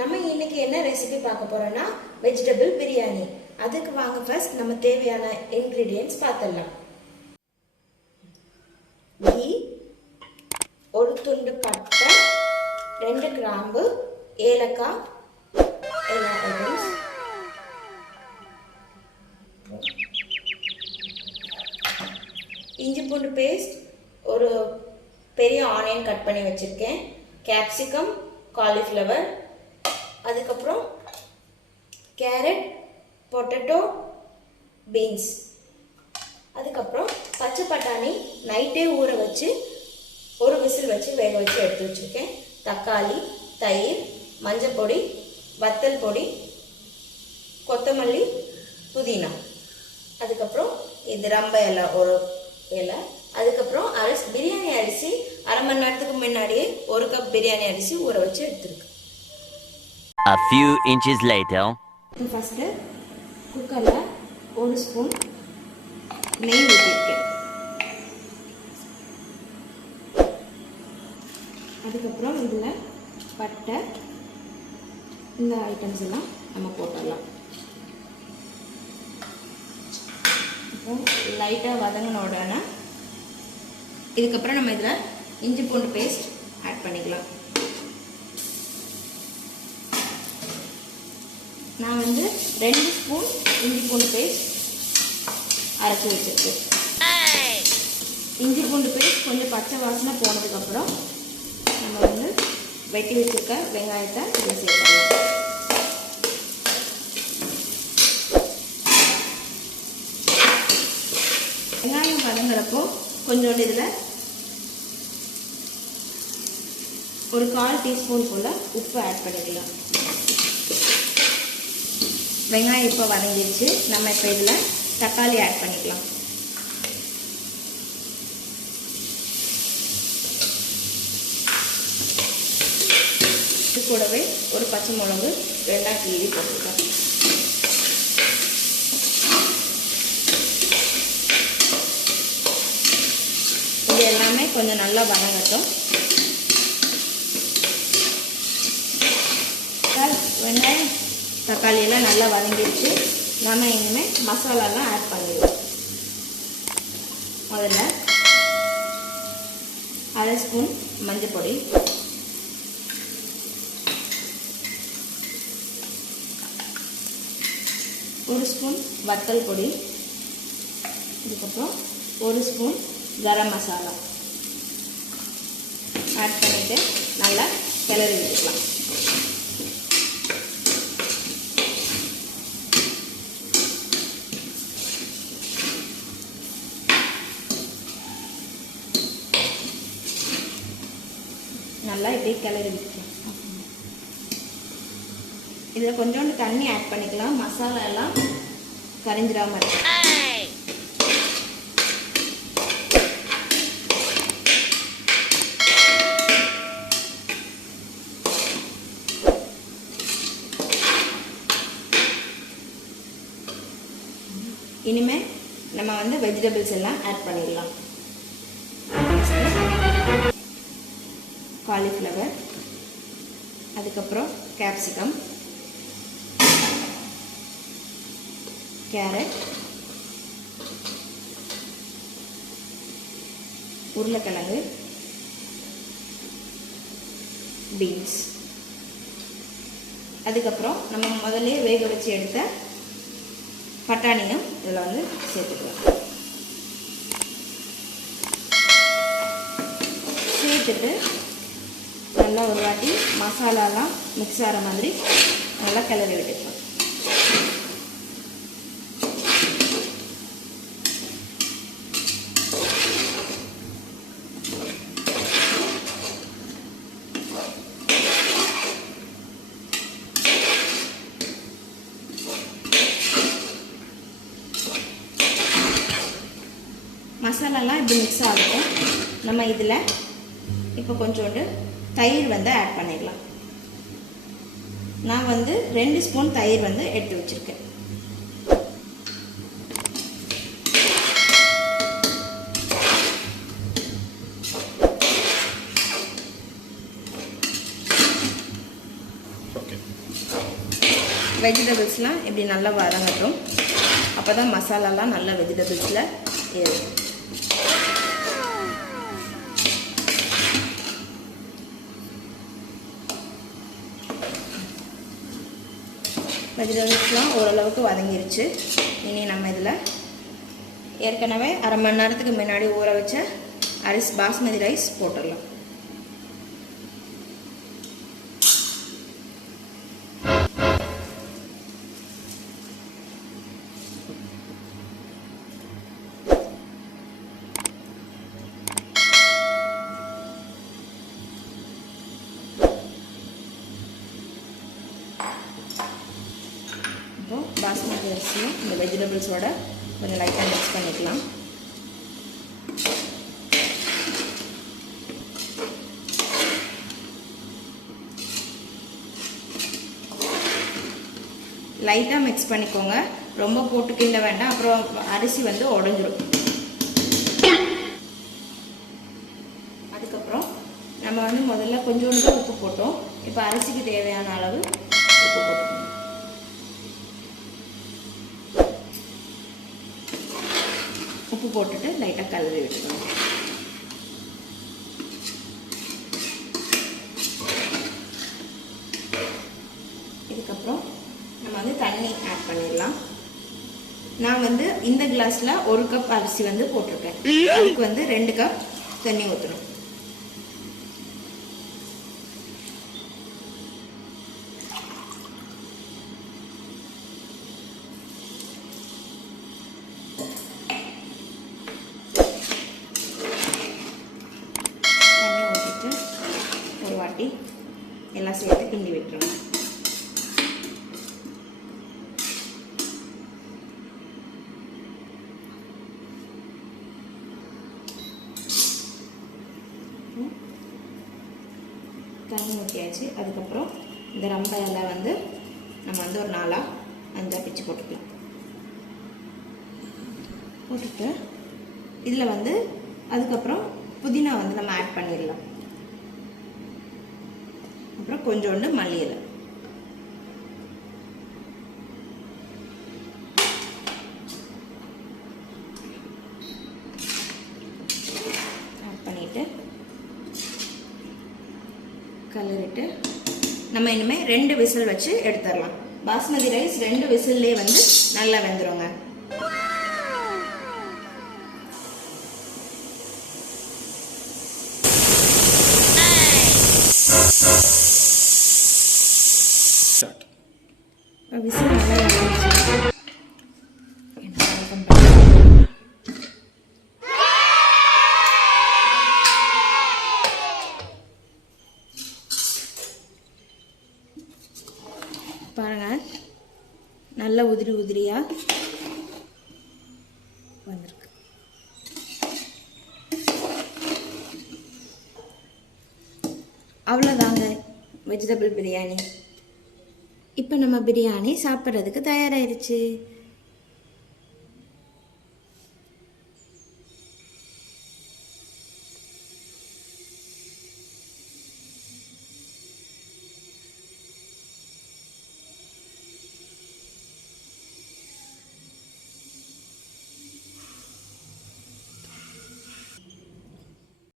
நம்ம இன்னைக்கு என்ன ரெசிபி பார்க்க போறோம்னா வெஜிடபிள் பிரியாணி. அதுக்கு வாங்க ஃபர்ஸ்ட் நம்ம தேவையான இன்கிரிடியன்ட்ஸ் பார்த்துடலாம். கீ, ஒரு துண்டு பட்டை, 2 கிராம்பு, ஏலக்காய், எல்லா ஐட்டம்ஸ், இஞ்சி பூண்டு பேஸ்ட், ஒரு பெரிய ஆனியன் கட் பண்ணி வச்சுருக்கேன், கேப்சிகம், காலிஃப்ளவர், அதுக்கப்புறம் கேரட், பொட்டேட்டோ, பீன்ஸ், அதுக்கப்புறம் பச்சை பட்டாணி நைட்டே ஊற வச்சு ஒரு விசில் வச்சு வேக வச்சு எடுத்து வச்சுருக்கேன், தக்காளி, தயிர், மஞ்சள் பொடி, வத்தல் பொடி, கொத்தமல்லி, புதினா, அதுக்கப்புறம் இது ரம்ப இலை ஒரு இலை, அதுக்கப்புறம் பிரியாணி அரிசி அரை மணி நேரத்துக்கு முன்னாடியே 1 கப் பிரியாணி அரிசி ஊற வச்சு எடுத்துருக்கு. A few inches later. First குக்கர்ல 1 ஸ்பூன் நெய் ஊற்றிருக்கேன். அதுக்கப்புறம் இதில் பட்டை, இந்த ஐட்டம்ஸ் எல்லாம் நம்ம போட்டுடலாம். இப்போ லைட்டாக வதங்கின உடனே இதுக்கப்புறம் நம்ம இதில் இஞ்சி பூண்டு பேஸ்ட் ஆட் பண்ணிக்கலாம். நான் 2 ஸ்பூன் இஞ்சி பூண்டு பேஸ்ட் அரைச்சி வச்சுருக்கேன். இஞ்சி பூண்டு பேஸ்ட் கொஞ்சம் பச்சை வாசனை போனதுக்கப்புறம் நம்ம வெட்டி வச்சுருக்க வெங்காயத்தை இதில் சேர்த்துக்கலாம். வெங்காயம் வதங்குறப்போ கொஞ்சோண்டு இதில் ஒரு 1/4 டீஸ்பூன் போல் உப்பு ஆட் பண்ணிக்கலாம். வெங்காயம் இப்போ வதங்கிடுச்சு. நம்ம இப்போ இதில் தக்காளி ஆட் பண்ணிக்கலாம். இது கூடவே ஒரு பச்சை மிளகு 2 கீறி போட்டுக்கலாம். இது எல்லாமே கொஞ்சம் நல்லா வதங்கட்டும். வெங்காயம் தக்காளி எல்லாம் நல்லா வதங்கிடுச்சு. நம்ம இனிமேல் மசாலாலாம் ஆட் பண்ணிடுவோம். முதல்ல 1/2 ஸ்பூன் மஞ்சள் பொடி, 1 ஸ்பூன் வத்தல் பொடி, இதுக்கப்புறம் 1 ஸ்பூன் கரம் மசாலா ஆட் பண்ணிவிட்டு நல்லா கிளறி விட்டுக்கலாம். நல்லா இப்படி கிளறி விட்டுக்கலாம். இதில் கொஞ்சோண்டு தண்ணி ஆட் பண்ணிக்கலாம், மசாலா எல்லாம் கரைஞ்சிடாம இருக்கு. இனிமேல் நம்ம வெஜிடபிள்ஸ் எல்லாம் ஆட் பண்ணிடலாம். காலிஃப்ளவர், அதுக்கப்புறம் கேப்சிகம், கேரட், உருளைக்கிழங்கு, பீன்ஸ், அதுக்கப்புறம் நம்ம முதல்ல வேக வச்சு எடுத்த பட்டாணியும் இதில் சேர்த்துக்கலாம். சேர்த்துட்டு நல்லா ஒரு வாட்டி மசாலாலாம் மிக்ஸ் ஆகிற மாதிரி நல்லா கிளறி விட்டுக்கலாம். மசாலாலாம் இப்படி மிக்ஸ் ஆகும். நம்ம இதில் இப்போ கொஞ்சோண்டு தயிர் ஆட் பண்ணிடலாம். நான் 2 ஸ்பூன் தயிர் எடுத்து வச்சுருக்கேன். Okay. வெஜிடபிள்ஸ்லாம் இப்படி நல்லா வதங்கட்டும். அப்போ தான் மசாலாலாம் நல்லா வெஜிடபிள்ஸில் ஏறும். வெஜிடபிள்ஸ்லாம் ஓரளவுக்கு வதங்கிருச்சு. இனி நம்ம இதில் ஏற்கனவே அரை மணி நேரத்துக்கு முன்னாடி ஊற வச்ச அரிசி பாஸ்மதி ரைஸ் போட்டுடலாம். இப்போ பாஸ்மதி அரிசியும் இந்த வெஜிடபிள்ஸோட கொஞ்சம் லைட்டாக மிக்ஸ் பண்ணிக்கலாம். லைட்டாக மிக்ஸ் பண்ணிக்கோங்க, ரொம்ப போட்டு கிண்ட வேண்டாம், அப்புறம் அரிசி வந்து உடைஞ்சிரும். அதுக்கப்புறம் நம்ம வந்து முதல்ல கொஞ்சோண்டு உப்பு போட்டோம். இப்போ அரிசிக்கு தேவையான அளவு உப்பு போட்டுக்கோங்க. உப்பு போட்டுட்டு லைட்டாக கலரி விட்டுக்கோங்க. இதுக்கப்புறம் நம்ம வந்து தண்ணி ஆட் பண்ணிடலாம். நான் வந்து இந்த கிளாஸில் 1 கப் அரிசி வந்து போட்டிருக்கேன். அதுக்கு வந்து 2 கப் தண்ணி ஊற்றணும். தண்ணி ஊற்றிட்டு ஒரு வாட்டி எல்லாம் சேர்த்து கிண்டி விட்டுருங்க. தண்ணி ஊற்றியாச்சு. அதுக்கப்புறம் இந்த ரம்பை எல்லாம் வந்து நம்ம வந்து ஒரு 4-5 பிச்சு போட்டுக்கலாம். போட்டுட்டு இதில் வந்து அதுக்கப்புறம் புதினா வந்து நம்ம ஆட் பண்ணிடலாம். அப்புறம் கொஞ்சோண்டு மல்லி இலை ஆட் பண்ணிட்டு கலரிட்டு நம்ம இனிமேல் 2 விசில் வச்சு எடுத்துடலாம். பாஸ்மதி ரைஸ் 2 விசில்லே வந்து நல்லா வெந்துருங்க. விசில் நல்லா வெந்துருச்சு. பாருங்க, நல்ல உதிரி உதிரியாக வந்திருக்கு. அவ்வளோதாங்க வெஜிடபிள் பிரியாணி. இப்போ நம்ம பிரியாணி சாப்பிட்றதுக்கு தயாராகிருச்சு.